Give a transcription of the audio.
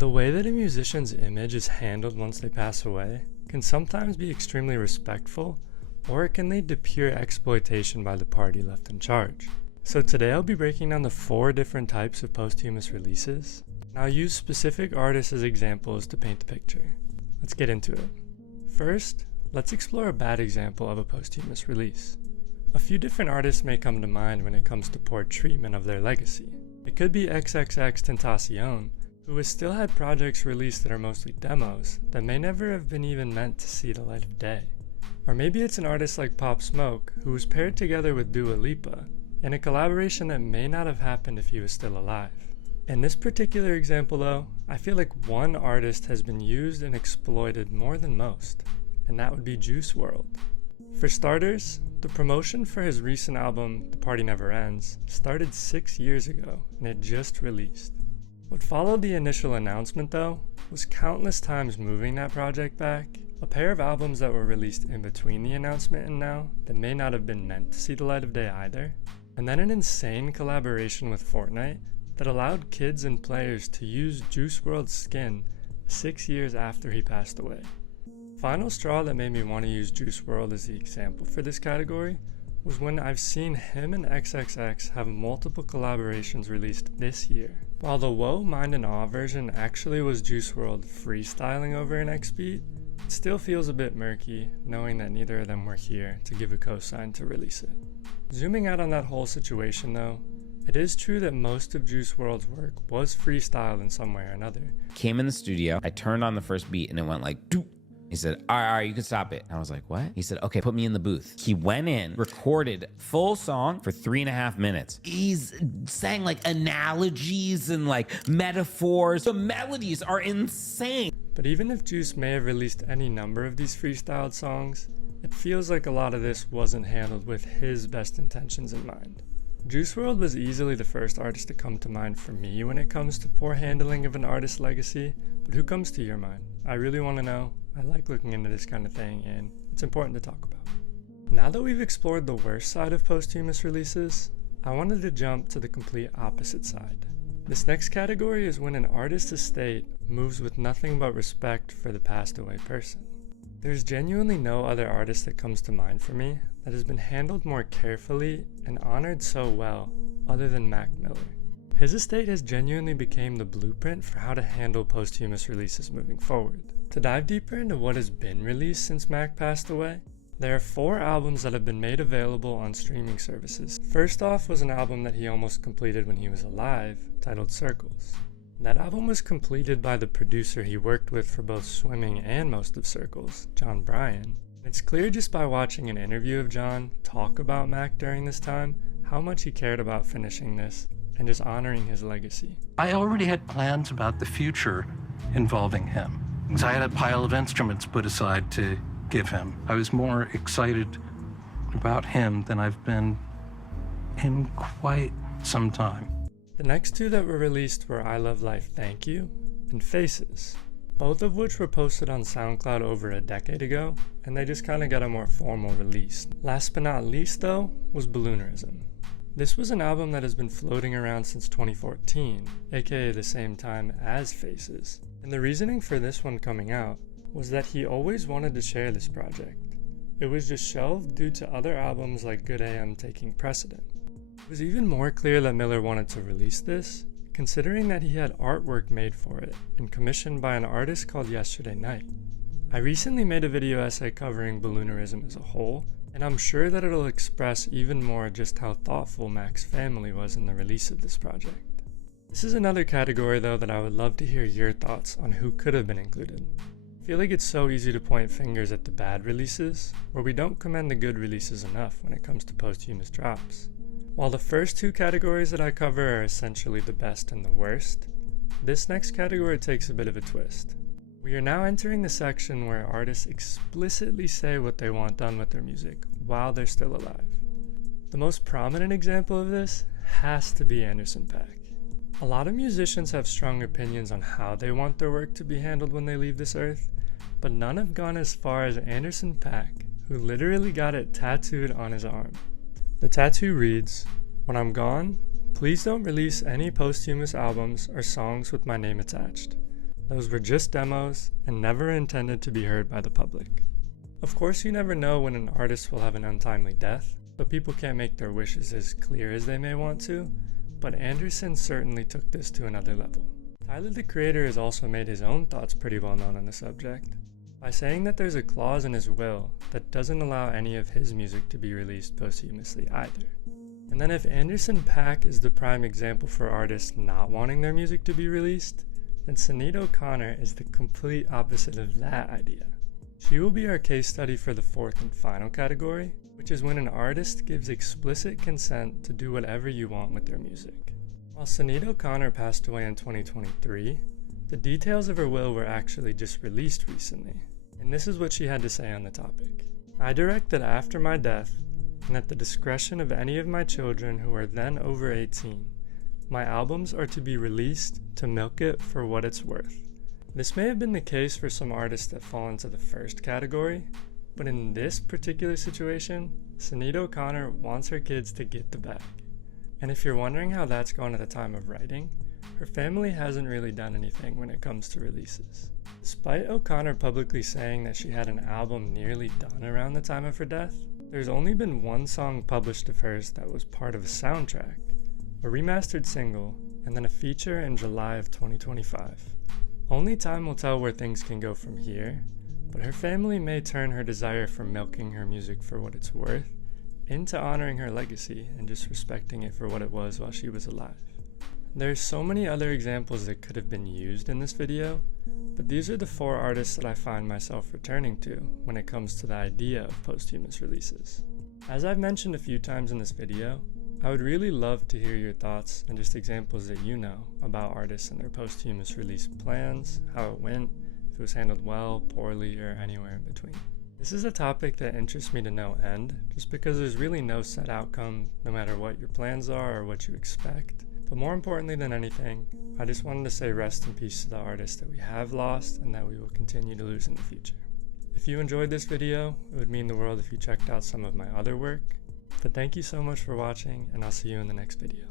The way that a musician's image is handled once they pass away can sometimes be extremely respectful, or it can lead to pure exploitation by the party left in charge. So today I'll be breaking down the 4 different types of posthumous releases, and I'll use specific artists as examples to paint the picture. Let's get into it. First, let's explore a bad example of a posthumous release. A few different artists may come to mind when it comes to poor treatment of their legacy. It could be XXXTENTACION, who has still had projects released that are mostly demos that may never have been even meant to see the light of day. Or maybe it's an artist like Pop Smoke, who was paired together with Dua Lipa in a collaboration that may not have happened if he was still alive. In this particular example though, I feel like one artist has been used and exploited more than most, and that would be Juice WRLD. For starters, the promotion for his recent album, The Party Never Ends, started 6 years ago and it just released. What followed the initial announcement though, was countless times moving that project back, a pair of albums that were released in between the announcement and now that may not have been meant to see the light of day either, and then an insane collaboration with Fortnite that allowed kids and players to use Juice WRLD's skin 6 years after he passed away. Final straw that made me want to use Juice WRLD as the example for this category was when I've seen him and XXX have multiple collaborations released this year. While the Whoa, Mind and Awe version actually was Juice WRLD freestyling over an X beat, it still feels a bit murky knowing that neither of them were here to give a cosign to release it. Zooming out on that whole situation though, it is true that most of Juice WRLD's work was freestyled in some way or another. Came in the studio, I turned on the first beat and it went like doop. He said, all right, you can stop it. And I was like, what? He said, okay, put me in the booth. He went in, recorded full song for 3.5 minutes. He's saying like analogies and like metaphors. The melodies are insane. But even if Juice may have released any number of these freestyled songs, it feels like a lot of this wasn't handled with his best intentions in mind. Juice WRLD was easily the first artist to come to mind for me when it comes to poor handling of an artist's legacy, but who comes to your mind? I really want to know. I like looking into this kind of thing, and it's important to talk about. Now that we've explored the worst side of posthumous releases, I wanted to jump to the complete opposite side. This next category is when an artist's estate moves with nothing but respect for the passed away person. There's genuinely no other artist that comes to mind for me that has been handled more carefully and honored so well other than Mac Miller. His estate has genuinely become the blueprint for how to handle posthumous releases moving forward. To dive deeper into what has been released since Mac passed away, there are 4 albums that have been made available on streaming services. First off was an album that he almost completed when he was alive, titled Circles. That album was completed by the producer he worked with for both Swimming and most of Circles, John Bryan. It's clear just by watching an interview of John talk about Mac during this time, how much he cared about finishing this and just honoring his legacy. I already had plans about the future involving him, because I had a pile of instruments put aside to give him. I was more excited about him than I've been in quite some time. The next 2 that were released were I Love Life Thank You and Faces, both of which were posted on SoundCloud over a decade ago, and they just kinda got a more formal release. Last but not least though, was Balloonerism. This was an album that has been floating around since 2014, aka the same time as Faces, and the reasoning for this one coming out was that he always wanted to share this project. It was just shelved due to other albums like Good AM taking precedent. It was even more clear that Miller wanted to release this, considering that he had artwork made for it and commissioned by an artist called Yesterday Night. I recently made a video essay covering Balloonerism as a whole, and I'm sure that it'll express even more just how thoughtful Mac's family was in the release of this project. This is another category though that I would love to hear your thoughts on who could have been included. I feel like it's so easy to point fingers at the bad releases, where we don't commend the good releases enough when it comes to posthumous drops. While the first 2 categories that I cover are essentially the best and the worst, this next category takes a bit of a twist. We are now entering the section where artists explicitly say what they want done with their music while they're still alive. The most prominent example of this has to be Anderson .Paak. A lot of musicians have strong opinions on how they want their work to be handled when they leave this earth, but none have gone as far as Anderson .Paak, who literally got it tattooed on his arm. The tattoo reads, "When I'm gone, please don't release any posthumous albums or songs with my name attached. Those were just demos and never intended to be heard by the public. Of course, you never know when an artist will have an untimely death, but people can't make their wishes as clear as they may want to, but Anderson certainly took this to another level. Tyler the Creator has also made his own thoughts pretty well known on the subject, by saying that there's a clause in his will that doesn't allow any of his music to be released posthumously either. And then if Anderson .Paak is the prime example for artists not wanting their music to be released, then Sinead O'Connor is the complete opposite of that idea. She will be our case study for the fourth and final category, which is when an artist gives explicit consent to do whatever you want with their music. While Sinead O'Connor passed away in 2023, the details of her will were actually just released recently, and this is what she had to say on the topic. "I direct that after my death, and at the discretion of any of my children who are then over 18, my albums are to be released to milk it for what it's worth." This may have been the case for some artists that fall into the first category, but in this particular situation, Sinead O'Connor wants her kids to get the bag. And if you're wondering how that's gone at the time of writing, her family hasn't really done anything when it comes to releases. Despite O'Connor publicly saying that she had an album nearly done around the time of her death, there's only been one song published of hers that was part of a soundtrack, a remastered single, and then a feature in July of 2025. Only time will tell where things can go from here, but her family may turn her desire for milking her music for what it's worth into honoring her legacy and just respecting it for what it was while she was alive. There's so many other examples that could have been used in this video, but these are the 4 artists that I find myself returning to when it comes to the idea of posthumous releases. As I've mentioned a few times in this video, I would really love to hear your thoughts and just examples that you know about artists and their posthumous release plans, how it went, if it was handled well, poorly, or anywhere in between. This is a topic that interests me to no end, just because there's really no set outcome no matter what your plans are or what you expect. But more importantly than anything, I just wanted to say rest in peace to the artists that we have lost and that we will continue to lose in the future. If you enjoyed this video, it would mean the world if you checked out some of my other work. But thank you so much for watching, and I'll see you in the next video.